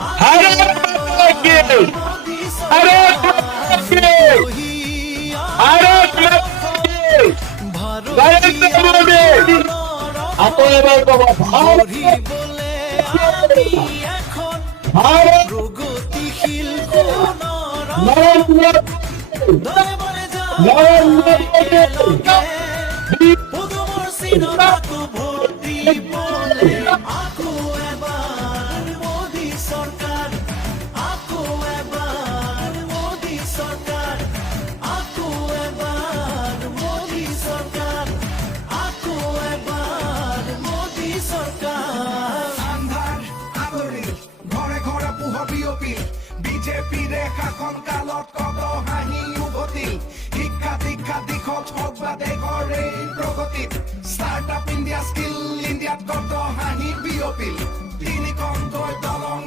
भारत माता की भारत माता की भारत माता की नरेंद्र मोदी आपको এবার বাবা ভারত भारत প্রগতিশীল কোন नरेंद्र দলে বলে যাও नरेंद्र मोदी পদমর সিনাকো ভোট দিবলে আকো এবার মোদি সরকার আকো এবার মোদি সরকার আকো এবার মোদি সরকার আকো এবার মোদি সরকার আন্ধার আলোরে ঘৰে ঘৰে পোহ বিয়পি বিজেপিৰ শাসন কালত কত হাঁহি উভতিল শিক্ষা দীক্ষা দিশত হওক বা দেশৰ এই প্ৰগতিত ষ্টাৰ্টআপ ইণ্ডিয়া স্কিল ইণ্ডিয়াত কত হাঁহি বিয়পিল তিনিখন দলং